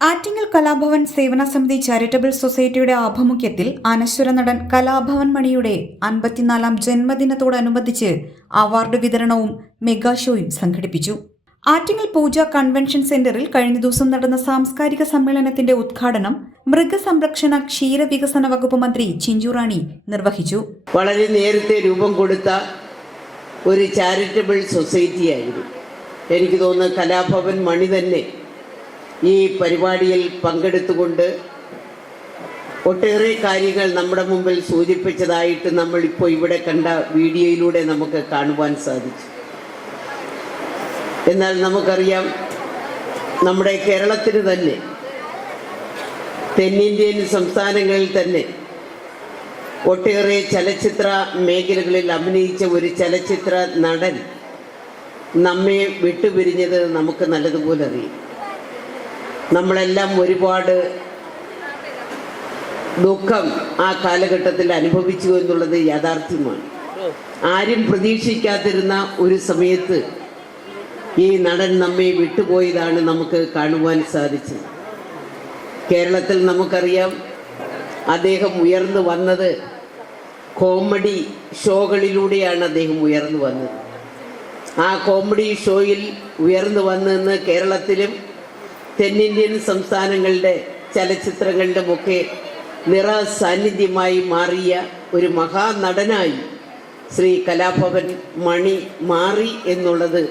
ആറ്റിങ്ങൽ കലാഭവൻ സേവന സമിതി ചാരിറ്റബിൾ സൊസൈറ്റിയുടെ ആഭിമുഖ്യത്തിൽ അനശ്വര നടൻ കലാഭവൻ മണിയുടെ 54-ാം ജന്മദിനത്തോടനുബന്ധിച്ച് അവാർഡ് വിതരണവും മെഗാ ഷോയും സംഘടിപ്പിച്ചു. ആറ്റിങ്ങൽ പൂജ കൺവെൻഷൻ സെന്ററിൽ കഴിഞ്ഞ ദിവസം നടന്ന സാംസ്കാരിക സമ്മേളനത്തിന്റെ ഉദ്ഘാടനം മൃഗസംരക്ഷണ ക്ഷീരവികസന വകുപ്പ് മന്ത്രി ചിഞ്ചു റാണി നിർവഹിച്ചു. വളരെ നേരത്തെ രൂപം കൊടുത്ത ഒരു ചാരിറ്റബിൾ സൊസൈറ്റിയായിരുന്നു. എനിക്ക് തോന്നുന്നു കലാഭവൻ മണി തന്നെ ഈ പരിപാടിയിൽ പങ്കെടുത്തുകൊണ്ട് ഒട്ടേറെ കാര്യങ്ങൾ നമ്മുടെ മുമ്പിൽ സൂചിപ്പിച്ചതായിട്ട് നമ്മളിപ്പോൾ ഇവിടെ കണ്ട വീഡിയോയിലൂടെ നമുക്ക് കാണുവാൻ സാധിച്ചു. എന്നാൽ നമുക്കറിയാം, നമ്മുടെ കേരളത്തിന് തന്നെ തെന്നിന്ത്യൻ സംസ്ഥാനങ്ങളിൽ തന്നെ ഒട്ടേറെ ചലച്ചിത്ര മേഖലകളിൽ അഭിനയിച്ച ഒരു ചലച്ചിത്ര നടൻ നമ്മെ വിട്ടുപിരിഞ്ഞത് നമുക്ക് നല്ലതുപോലെ അറിയാം. നമ്മളെല്ലാം ഒരുപാട് ദുഃഖം ആ കാലഘട്ടത്തിൽ അനുഭവിച്ചു എന്നുള്ളത് യാഥാർത്ഥ്യമാണ്. ആരും പ്രതീക്ഷിക്കാതിരുന്ന ഒരു സമയത്ത് ഈ നടൻ നമ്മെ വിട്ടുപോയതാണ് നമുക്ക് കാണുവാൻ സാധിച്ചത്. കേരളത്തിൽ നമുക്കറിയാം, അദ്ദേഹം ഉയർന്നു വന്നത് കോമഡി ഷോകളിലൂടെയാണ്. അദ്ദേഹം ഉയർന്നു വന്നത് ആ കോമഡി ഷോയിൽ ഉയർന്നു വന്നെന്ന് കേരളത്തിലും തെന്നിന്ത്യൻ സംസ്ഥാനങ്ങളുടെ ചലച്ചിത്രങ്ങളുടെയൊക്കെ നിറ സാന്നിധ്യമായി മാറിയ ഒരു മഹാനടനായി ശ്രീ കലാഭവൻ മണി മാറി എന്നുള്ളത്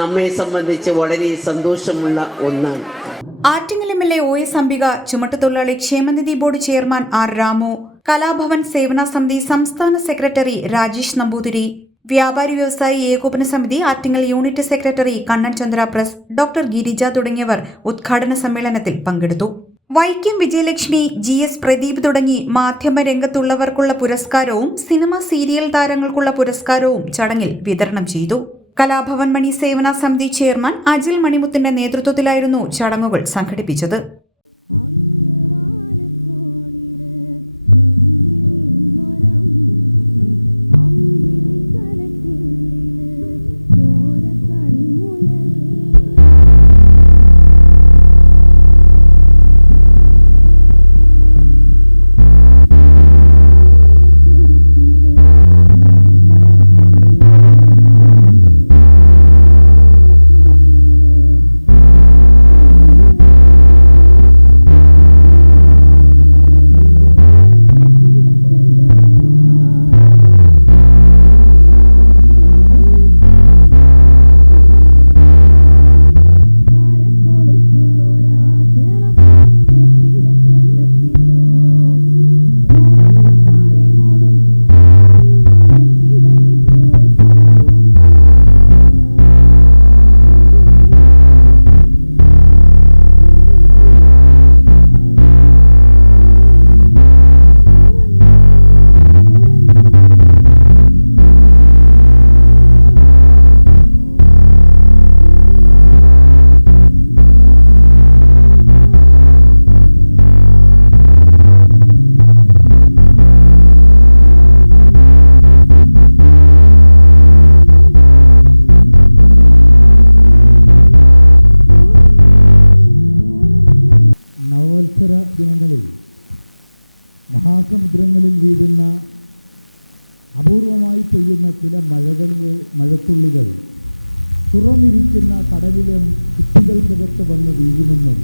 നമ്മെ സംബന്ധിച്ച് വളരെ സന്തോഷമുള്ള ഒന്നാണ്. ആറ്റിങ്ങൽ എം.എൽ.എ. OS അംബിക, ചുമട്ടുതൊഴിലാളി ക്ഷേമനിധി board chairman R. Ramu, Kalabhavan സേവന സമിതി സംസ്ഥാന സെക്രട്ടറി രാജേഷ് നമ്പൂതിരി, വ്യാപാരി വ്യവസായി ഏകോപന സമിതി Attingal unit secretary Kannan Chandra press, doctor Girija തുടങ്ങിയവർ ഉദ്ഘാടന സമ്മേളനത്തിൽ പങ്കെടുത്തു. വൈക്കം വിജയലക്ഷ്മി, GS പ്രദീപ് തുടങ്ങി മാധ്യമ രംഗത്തുള്ളവർക്കുള്ള പുരസ്കാരവും സിനിമ സീരിയൽ താരങ്ങൾക്കുള്ള പുരസ്കാരവും ചടങ്ങിൽ വിതരണം ചെയ്തു. കലാഭവൻ മണി സേവന സമിതി ചെയർമാൻ അജിൽ മണിമുത്തിന്റെ നേതൃത്വത്തിലായിരുന്നു ചടങ്ങുകൾ സംഘടിപ്പിച്ചത്. ദിനങ്ങളിൽ മഹാസമുദ്രങ്ങളിൽ വീഴുന്ന അപൂർവമായി പെയ്യുന്ന ചില മഴത്തുള്ളികൾ തുറന്നിരിക്കുന്ന കടലിലെ കുറ്റികൾക്കകത്ത് വന്ന് വീഴുമെന്നും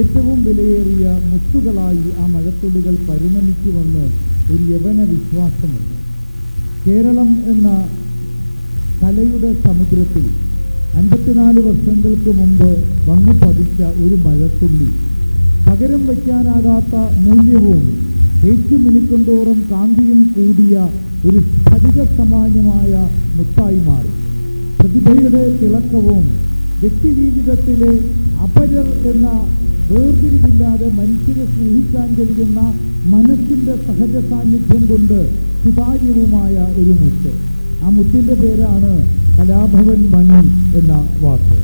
ഏറ്റവും വിലയേറിയ മുത്തുകളായി ആ മഴത്തുള്ളികൾ പരിണമിക്കുമെന്ന് ഒരു യവന വിശ്വാസമുണ്ട്. കേരളം എന്ന കലയുടെ സമുദ്രത്തിൽ 54 വർഷങ്ങൾക്ക് മുമ്പ് വന്നു പതിച്ച ഒരു മഴത്തുള്ളി പകരം വയ്ക്കാനാകാത്ത മൂല്യവും ഏറ്റുമിനുക്കുന്തോറും കാന്തിയും കൂടിയ ഒരു സ്ഫടിക സമാനമായ മുത്തായി മാറി. പ്രതിഭയുടെ തിളക്കവും വ്യക്തിജീവിതത്തിലെ അപരർ എന്ന വേർതിരിവില്ലാതെ മനുഷ്യരെ സ്നേഹിക്കാൻ കഴിയുന്ന മനസ്സിൻ്റെ സഹജ സാന്നിധ്യം കൊണ്ട് സുതാര്യവുമായ ഒരു മുത്ത്. ആ മുത്തിൻ്റെ പേരാണ് കലാഭവൻ മണി എന്ന വാക്ക്.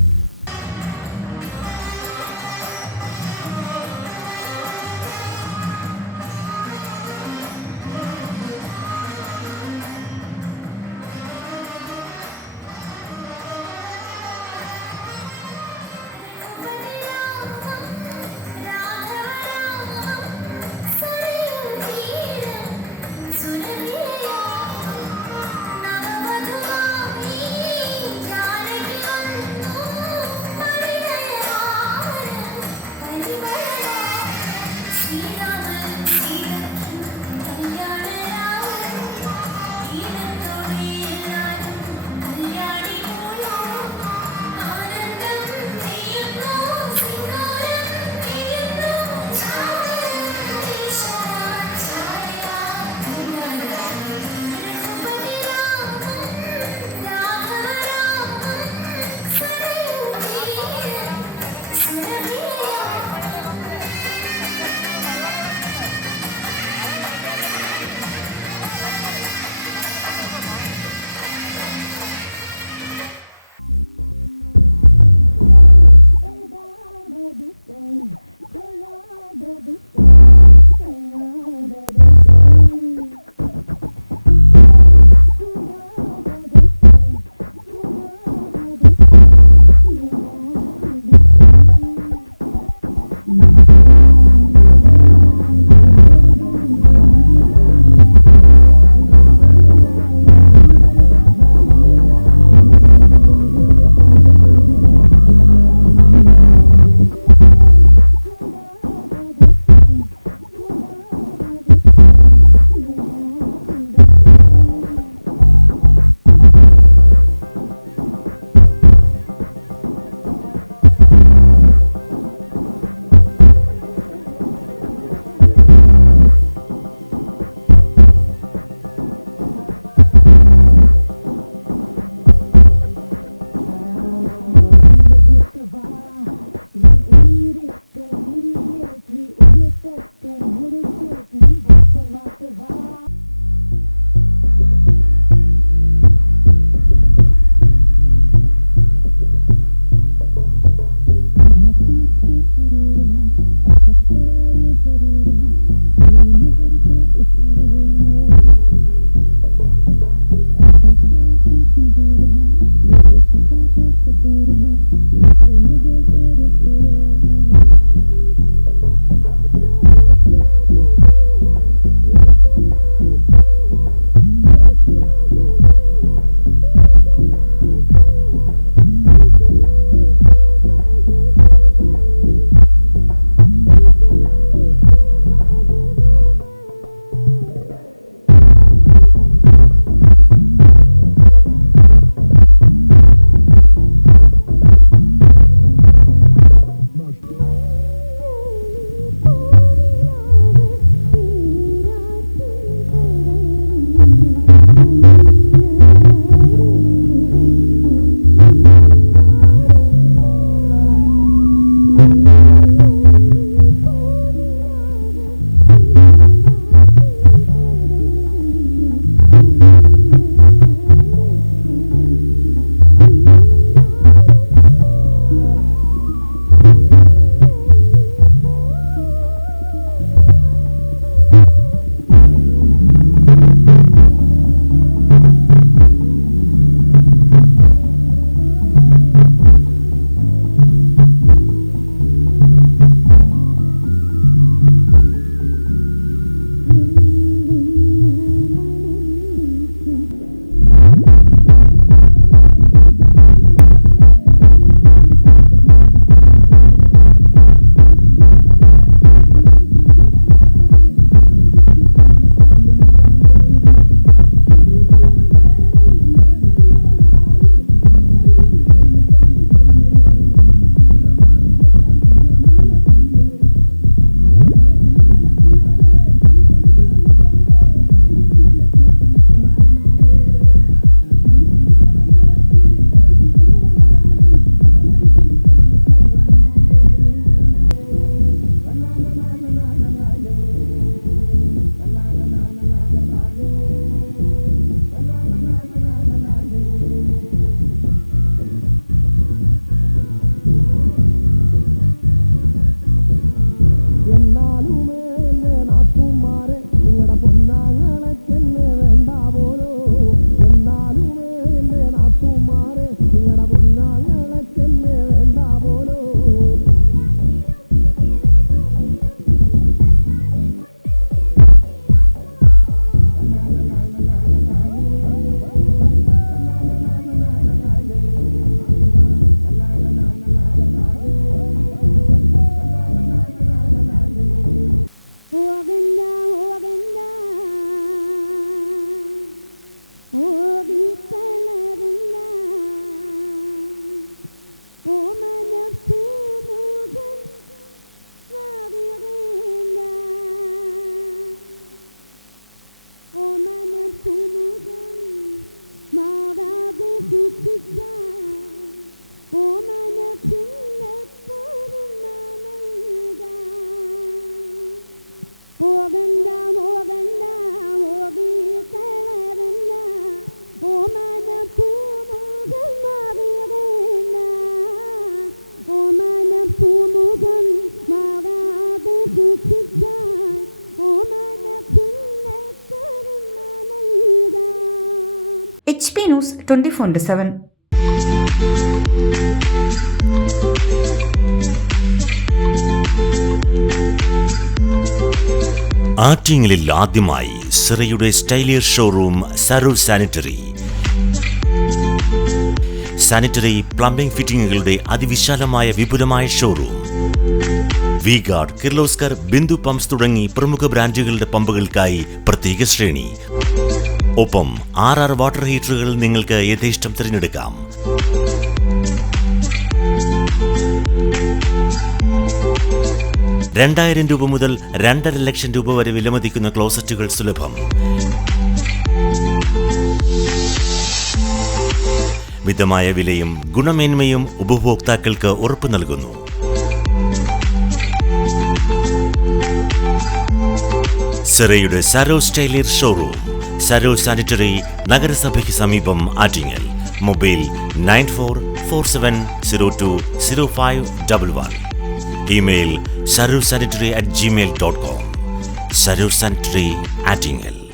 HP News 24/7. ആറ്റിങ്ങലിൽ ആദ്യമായി സിറയുടെ സ്റ്റൈലിയർ ഷോറൂം സരൂർ സാനിറ്ററി പ്ലംബിംഗ് ഫിറ്റിംഗുകളുടെ അതിവിശാലമായ വിപുലമായ ഷോറൂം. വി-ഗാർഡ്, കിർലോസ്കർ, ബിന്ദു പമ്പ്സ് തുടങ്ങി പ്രമുഖ ബ്രാൻഡുകളുടെ പമ്പുകൾക്കായി പ്രത്യേക ശ്രേണി. ഒപ്പം 6 വാട്ടർ ഹീറ്ററുകൾ നിങ്ങൾക്ക് യഥേഷ്ടം തിരഞ്ഞെടുക്കാം. ₹2,000 മുതൽ 2.5 ലക്ഷം വരെ വിലമതിക്കുന്ന ക്ലോസറ്റുകൾ സുലഭം. മിതമായ വിലയും ഗുണമേന്മയും ഉപഭോക്താക്കൾക്ക് ഉറപ്പു നൽകുന്നു. സിറയുടെ സരോ സ്റ്റൈലിയർ ഷോറൂം, സരോ സാനിറ്ററി, നഗരസഭയ്ക്ക് സമീപം, Attingal. Mobile 9447020511. Email sarursanitary@gmail.com. Sarur Sanitary, Attingal.